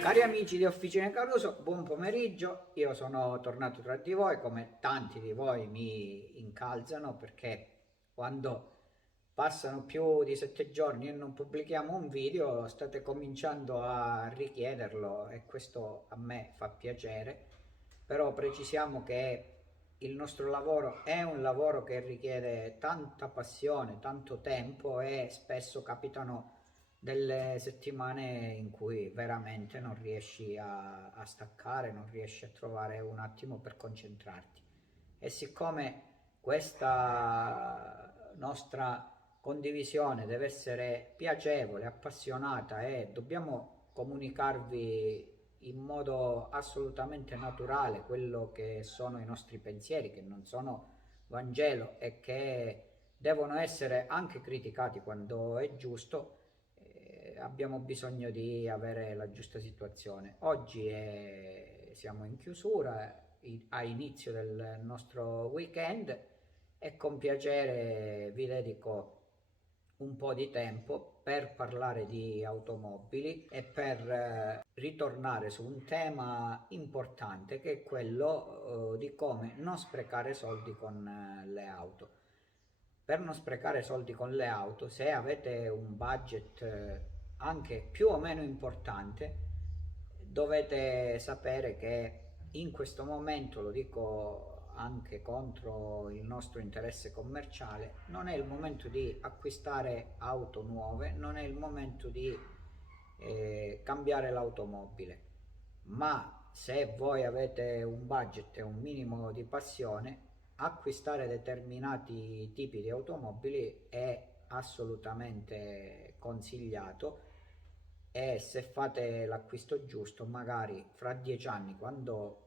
Cari amici di Officine Caruso, buon pomeriggio. Io sono tornato tra di voi, come tanti di voi mi incalzano, perché quando passano più di 7 giorni e non pubblichiamo un video state cominciando a richiederlo, e questo a me fa piacere. Però precisiamo che il nostro lavoro è un lavoro che richiede tanta passione, tanto tempo, e spesso capitano delle settimane in cui veramente non riesci a staccare, non riesci a trovare un attimo per concentrarti. E siccome questa nostra condivisione deve essere piacevole, appassionata, e dobbiamo comunicarvi in modo assolutamente naturale quello che sono i nostri pensieri, che non sono Vangelo e che devono essere anche criticati quando è giusto, abbiamo bisogno di avere la giusta situazione. Oggi siamo in chiusura, a inizio del nostro weekend, e con piacere vi dedico un po' di tempo per parlare di automobili e per ritornare su un tema importante, che è quello di come non sprecare soldi con le auto. Per non sprecare soldi con le auto, se avete un budget anche più o meno importante, dovete sapere che in questo momento, lo dico anche contro il nostro interesse commerciale, non è il momento di acquistare auto nuove, non è il momento di cambiare l'automobile, ma se voi avete un budget e un minimo di passione, acquistare determinati tipi di automobili è assolutamente consigliato. E se fate l'acquisto giusto, magari fra 10 anni, quando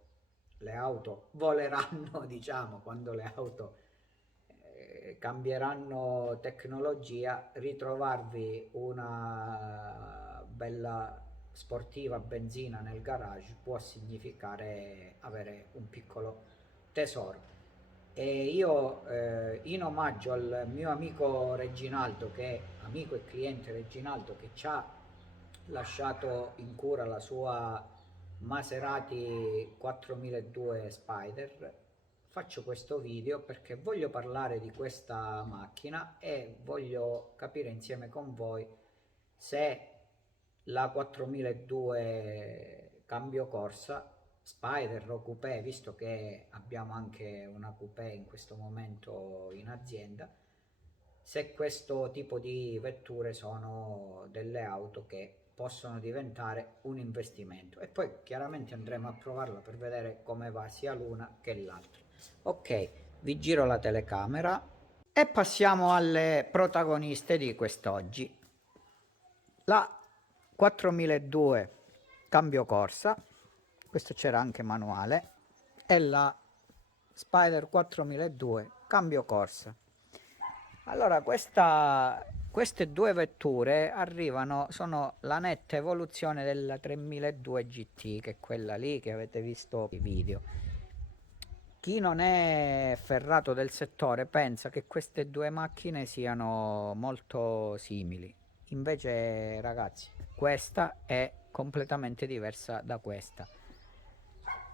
le auto voleranno, diciamo, quando le auto cambieranno tecnologia, ritrovarvi una bella sportiva benzina nel garage può significare avere un piccolo tesoro. E io, in omaggio al mio amico Reginaldo, che amico e cliente Reginaldo, che ci ha lasciato in cura la sua Maserati 4002 Spider, faccio questo video perché voglio parlare di questa macchina e voglio capire insieme con voi se la 4002 cambio corsa, Spider o coupé, visto che abbiamo anche una coupé in questo momento in azienda, se questo tipo di vetture sono delle auto che possono diventare un investimento. E poi chiaramente andremo a provarla per vedere come va sia l'una che l'altra. Ok, vi giro la telecamera e passiamo alle protagoniste di quest'oggi. La 4002 cambio corsa, questo c'era anche manuale, e la Spider 4002 cambio corsa. Allora, queste due vetture arrivano, sono la netta evoluzione della 3002 GT, che è quella lì che avete visto i video. Chi non è ferrato del settore pensa che queste due macchine siano molto simili. Invece, ragazzi, questa è completamente diversa da questa.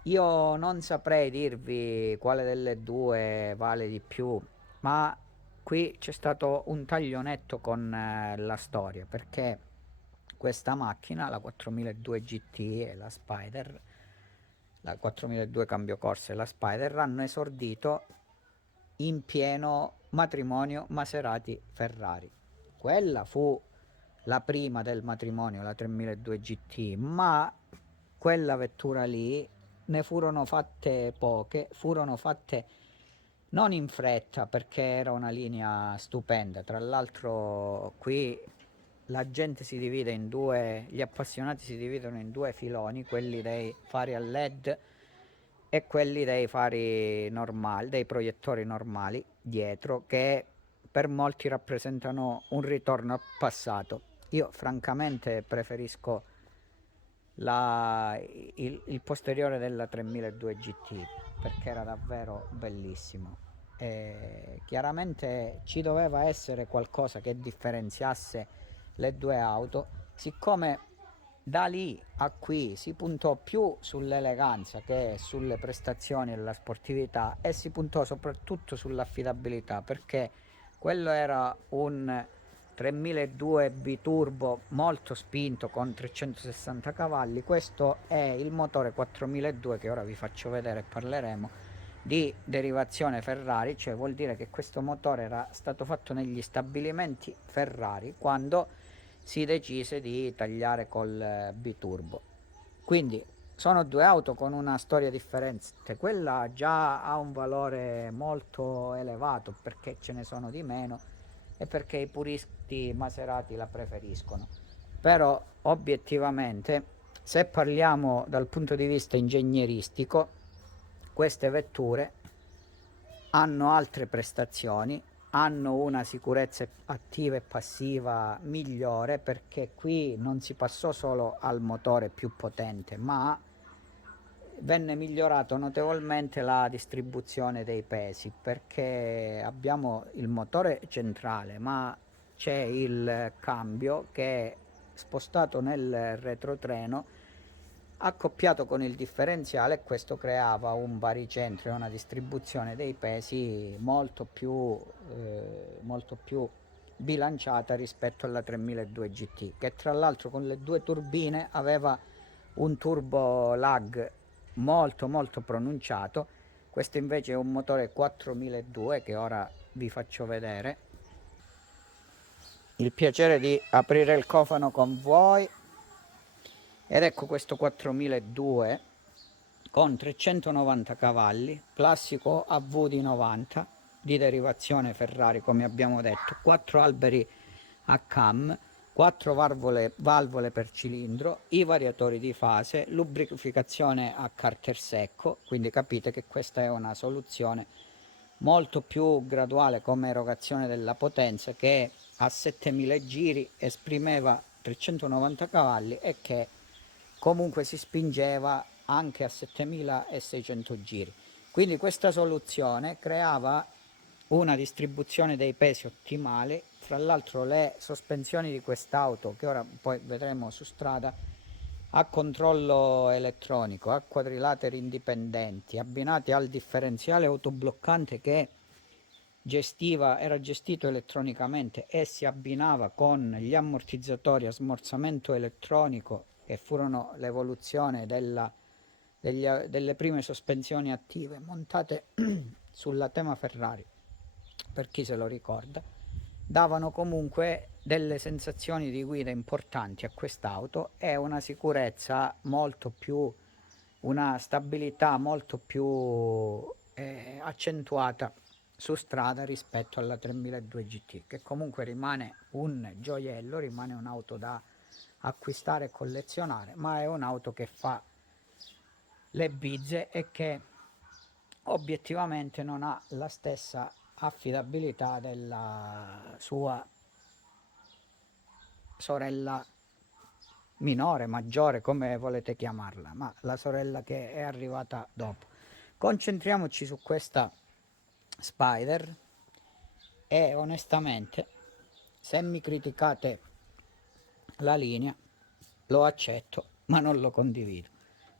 Io non saprei dirvi quale delle due vale di più, ma qui c'è stato un taglio netto con la storia, perché questa macchina, la 4002 GT e la Spider, la 4002 cambio corsa e la Spider, hanno esordito in pieno matrimonio Maserati-Ferrari. Quella fu la prima del matrimonio, la 3002 GT, ma quella vettura lì ne furono fatte poche, furono fatte non in fretta, perché era una linea stupenda. Tra l'altro qui la gente si divide in due, gli appassionati si dividono in due filoni, quelli dei fari a LED e quelli dei fari normali, dei proiettori normali. dietro che per molti rappresentano un ritorno al passato. Io francamente preferisco il posteriore della 3002 GT perché era davvero bellissimo. E chiaramente ci doveva essere qualcosa che differenziasse le due auto, siccome da lì a qui si puntò più sull'eleganza che sulle prestazioni e la sportività, e si puntò soprattutto sull'affidabilità, perché quello era un 3002 biturbo molto spinto con 360 cavalli. Questo è il motore 4002 che ora vi faccio vedere e parleremo, di derivazione Ferrari, cioè vuol dire che questo motore era stato fatto negli stabilimenti Ferrari quando si decise di tagliare col biturbo. Quindi sono due auto con una storia differente. Quella già ha un valore molto elevato perché ce ne sono di meno e perché i puristi Maserati la preferiscono. Però obiettivamente, se parliamo dal punto di vista ingegneristico, queste vetture hanno altre prestazioni, hanno una sicurezza attiva e passiva migliore, perché qui non si passò solo al motore più potente, ma venne migliorato notevolmente la distribuzione dei pesi, perché abbiamo il motore centrale, ma c'è il cambio che è spostato nel retrotreno accoppiato con il differenziale, e questo creava un baricentro e una distribuzione dei pesi molto più bilanciata rispetto alla 3002 GT, che tra l'altro con le due turbine aveva un turbo lag molto pronunciato. Questo invece è un motore 4002 che ora vi faccio vedere. Il piacere di aprire il cofano con voi. Ed ecco questo 4002 con 390 cavalli, classico AV di 90 di derivazione Ferrari, come abbiamo detto, 4 alberi a cam, 4 valvole per cilindro, i variatori di fase, lubrificazione a carter secco, quindi capite che questa è una soluzione molto più graduale come erogazione della potenza, che a 7000 giri esprimeva 390 cavalli e che comunque si spingeva anche a 7600 giri. Quindi questa soluzione creava una distribuzione dei pesi ottimale. Fra l'altro le sospensioni di quest'auto, che ora poi vedremo su strada, a controllo elettronico, a quadrilateri indipendenti, abbinati al differenziale autobloccante che era gestito elettronicamente e si abbinava con gli ammortizzatori a smorzamento elettronico, che furono l'evoluzione delle prime sospensioni attive montate sulla tema Ferrari, per chi se lo ricorda, davano comunque delle sensazioni di guida importanti a quest'auto e una sicurezza molto più, una stabilità molto più accentuata su strada rispetto alla 3002 GT, che comunque rimane un gioiello, rimane un'auto da acquistare e collezionare, ma è un'auto che fa le bizze e che obiettivamente non ha la stessa affidabilità della sua sorella minore, maggiore, come volete chiamarla, ma la sorella che è arrivata dopo. Concentriamoci su questa Spider e onestamente, se mi criticate la linea, lo accetto, ma non lo condivido,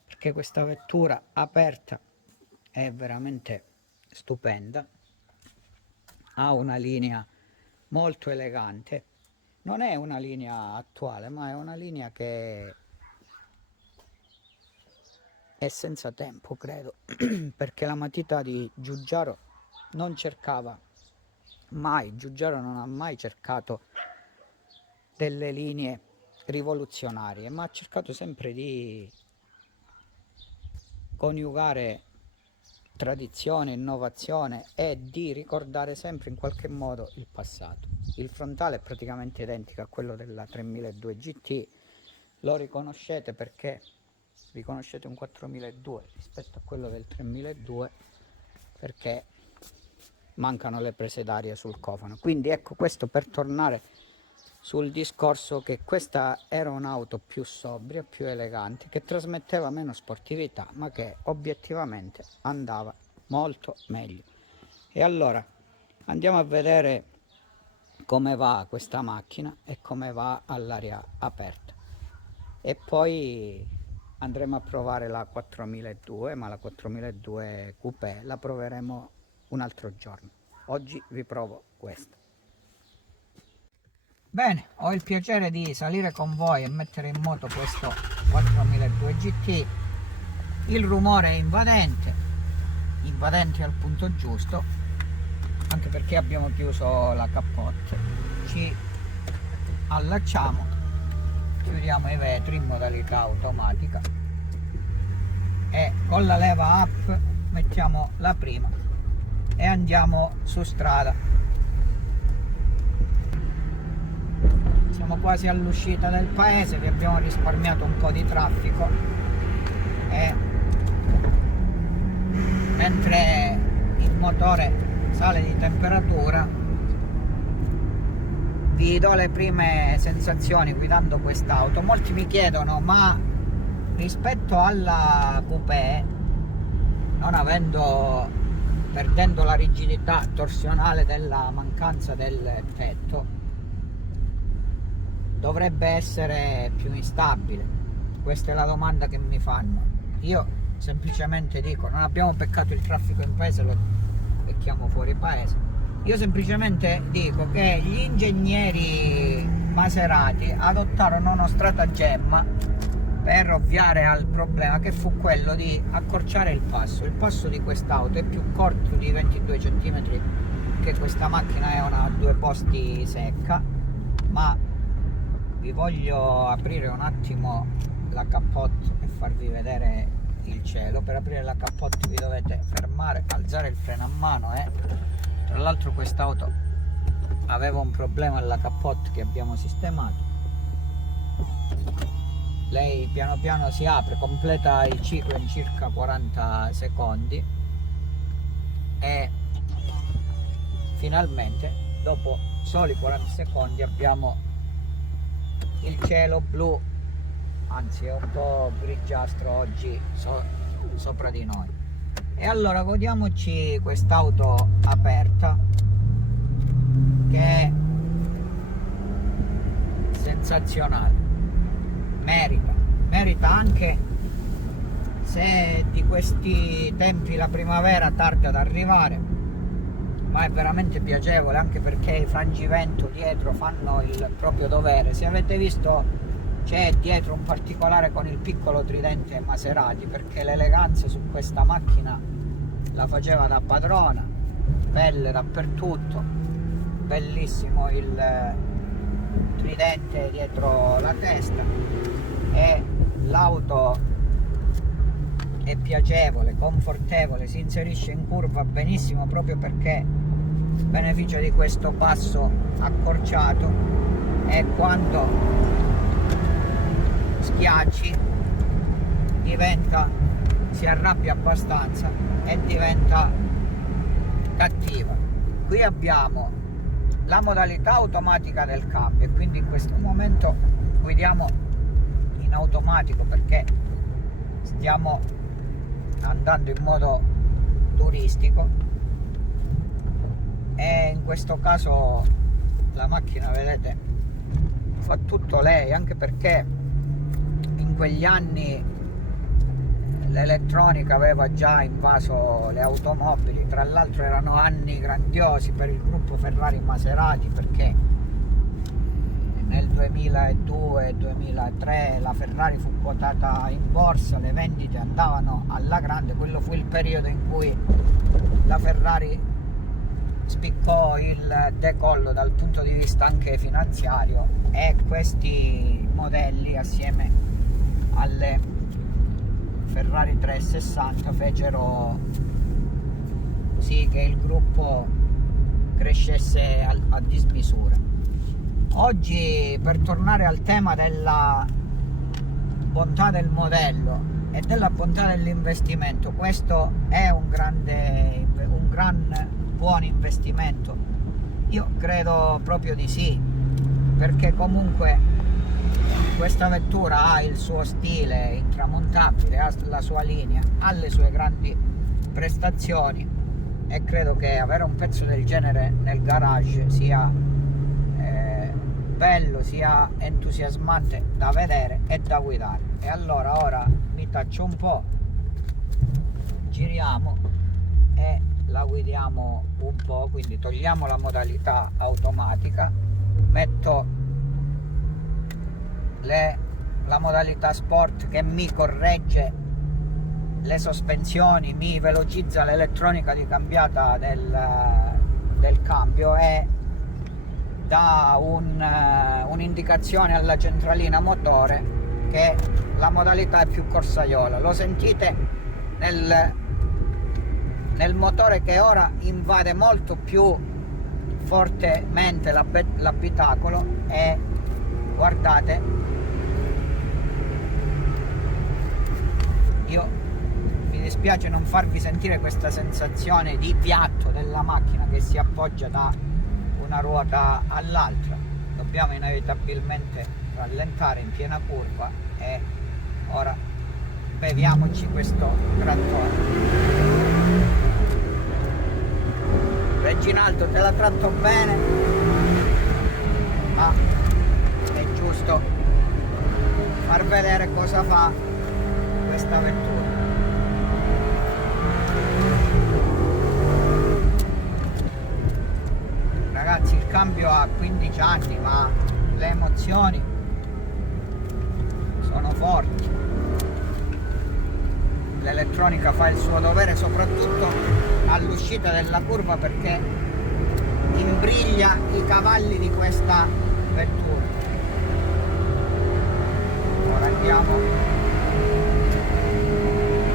perché questa vettura aperta è veramente stupenda, ha una linea molto elegante, non è una linea attuale, ma è una linea che è senza tempo, credo, perché la matita di Giugiaro non cercava mai, Giugiaro non ha mai cercato delle linee rivoluzionarie, ma ha cercato sempre di coniugare tradizione, innovazione e di ricordare sempre in qualche modo il passato. Il frontale è praticamente identico a quello della 3002 GT, lo riconoscete perché riconoscete un 4002 rispetto a quello del 3002, perché mancano le prese d'aria sul cofano. Quindi ecco, questo per tornare sul discorso che questa era un'auto più sobria, più elegante, che trasmetteva meno sportività, ma che obiettivamente andava molto meglio. E allora andiamo a vedere come va questa macchina e come va all'aria aperta, e poi andremo a provare la 4002, ma la 4002 Coupé la proveremo un altro giorno. Oggi vi provo questa. Bene, ho il piacere di salire con voi e mettere in moto questo 4002 GT. Il rumore è invadente al punto giusto, anche perché abbiamo chiuso la cappotte. Ci allacciamo, chiudiamo i vetri in modalità automatica e con la leva up mettiamo la prima e andiamo su strada. Siamo quasi all'uscita del paese, vi abbiamo risparmiato un po' di traffico, e mentre il motore sale di temperatura vi do le prime sensazioni guidando quest'auto. Molti mi chiedono, ma rispetto alla Coupé, perdendo la rigidità torsionale della mancanza del tetto, dovrebbe essere più instabile? Questa è la domanda che mi fanno. Io semplicemente dico, non abbiamo peccato il traffico in paese, lo becchiamo fuori paese. Io semplicemente dico che gli ingegneri Maserati adottarono uno stratagemma per ovviare al problema, che fu quello di accorciare il passo. Il passo di quest'auto è più corto di 22 cm, che questa macchina è una 2 posti secca, ma vi voglio aprire un attimo la cappotte e farvi vedere il cielo. Per aprire la cappotte vi dovete fermare, alzare il freno a mano, tra l'altro quest'auto aveva un problema alla cappotte che abbiamo sistemato. Lei piano piano si apre, completa il ciclo in circa 40 secondi e finalmente dopo soli 40 secondi abbiamo il cielo blu, anzi è un po' grigiastro oggi sopra di noi. E allora godiamoci quest'auto aperta, che è sensazionale. Merita, anche se di questi tempi la primavera tarda ad arrivare, ma è veramente piacevole, anche perché i frangivento dietro fanno il proprio dovere. Se avete visto, c'è dietro un particolare con il piccolo tridente Maserati, perché l'eleganza su questa macchina la faceva da padrona, pelle dappertutto, bellissimo il tridente dietro la testa, e l'auto è piacevole, confortevole, si inserisce in curva benissimo, proprio perché beneficia di questo passo accorciato, e quando schiacci si arrabbia abbastanza e diventa cattiva. Qui abbiamo la modalità automatica del cambio, e quindi in questo momento guidiamo in automatico perché stiamo andando in modo turistico, e in questo caso la macchina, vedete, fa tutto lei, anche perché in quegli anni l'elettronica aveva già invaso le automobili. Tra l'altro erano anni grandiosi per il gruppo Ferrari Maserati, perché nel 2002-2003 la Ferrari fu quotata in borsa, le vendite andavano alla grande. Quello fu il periodo in cui la Ferrari spiccò il decollo dal punto di vista anche finanziario, e questi modelli, assieme alle Ferrari 360, fecero sì che il gruppo crescesse a dismisura. Oggi, per tornare al tema della bontà del modello, e della bontà dell'investimento. Questo è un gran buon investimento. Io credo proprio di sì, perché comunque questa vettura ha il suo stile intramontabile, ha la sua linea, ha le sue grandi prestazioni, e credo che avere un pezzo del genere nel garage sia bello, sia entusiasmante da vedere e da guidare. E allora ora mi taccio un po', giriamo e la guidiamo un po', quindi togliamo la modalità automatica, metto la modalità sport che mi corregge le sospensioni, mi velocizza l'elettronica di cambiata del cambio e dà un'indicazione alla centralina motore che la modalità è più corsaiola. Lo sentite nel motore che ora invade molto più fortemente l'abitacolo, e guardate, io mi dispiace non farvi sentire questa sensazione di piatto della macchina che si appoggia da una ruota all'altra. Dobbiamo inevitabilmente rallentare in piena curva e ora beviamoci questo trattore. Reginaldo, te la tratto bene, ma è giusto far vedere cosa fa questa vettura. Ragazzi, il cambio ha 15 anni, ma le emozioni sono forti. L'elettronica fa il suo dovere, soprattutto all'uscita della curva, perché imbriglia i cavalli di questa vettura. Ora andiamo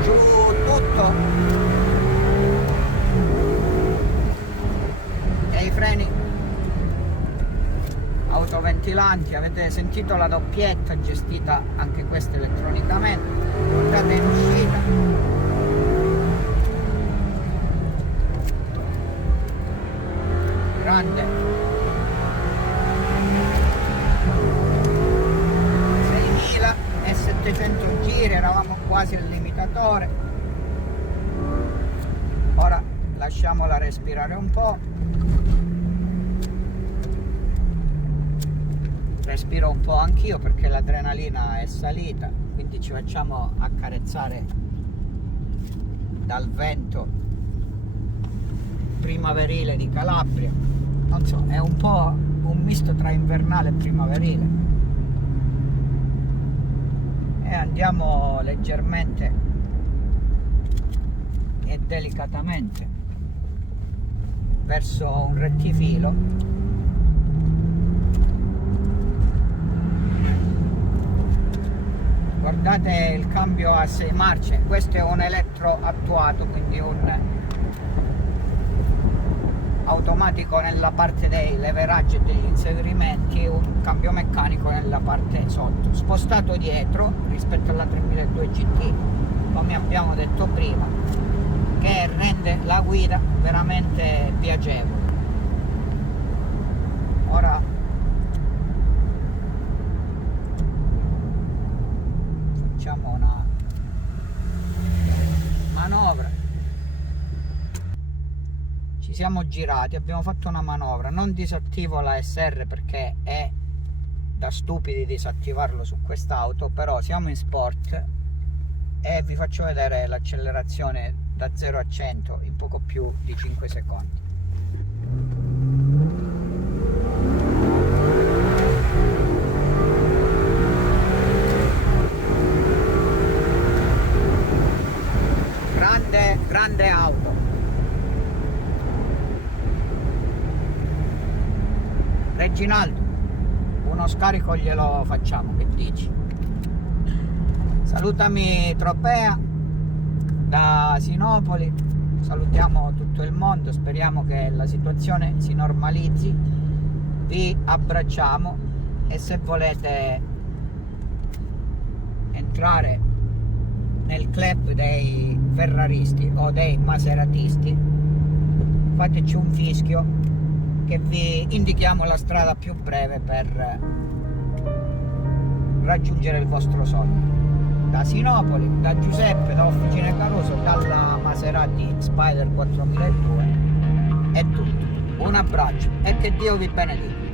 giù tutto, e i freni autoventilanti, avete sentito la doppietta, gestita anche questa elettronicamente. Guardate in uscita, grande, 6700 giri, eravamo quasi al limitatore. Ora lasciamola respirare un po'. Respiro un po' anch'io perché l'adrenalina è salita, quindi ci facciamo accarezzare dal vento primaverile di Calabria. Non so, è un po' un misto tra invernale e primaverile. E andiamo leggermente e delicatamente verso un rettifilo. Guardate il cambio a 6 marce, questo è un elettro attuato, quindi un automatico nella parte dei leveraggi e degli inserimenti, un cambio meccanico nella parte sotto, spostato dietro rispetto alla 3002 GT, come abbiamo detto prima, che rende la guida veramente piacevole. Ora facciamo una manovra, ci siamo girati, abbiamo fatto una manovra, non disattivo la SR perché è da stupidi disattivarlo su quest'auto, però siamo in sport e vi faccio vedere l'accelerazione da 0 a 100 in poco più di 5 secondi. Grande auto. Reginaldo, uno scarico glielo facciamo, che dici? Salutami Tropea da Sinopoli, salutiamo tutto il mondo, speriamo che la situazione si normalizzi, vi abbracciamo e se volete entrare nel club dei ferraristi o dei maseratisti, fateci un fischio che vi indichiamo la strada più breve per raggiungere il vostro sogno. Da Sinopoli, da Giuseppe, da Officine Caruso, dalla Maserati Spider 4002 è tutto. Un abbraccio e che Dio vi benedica.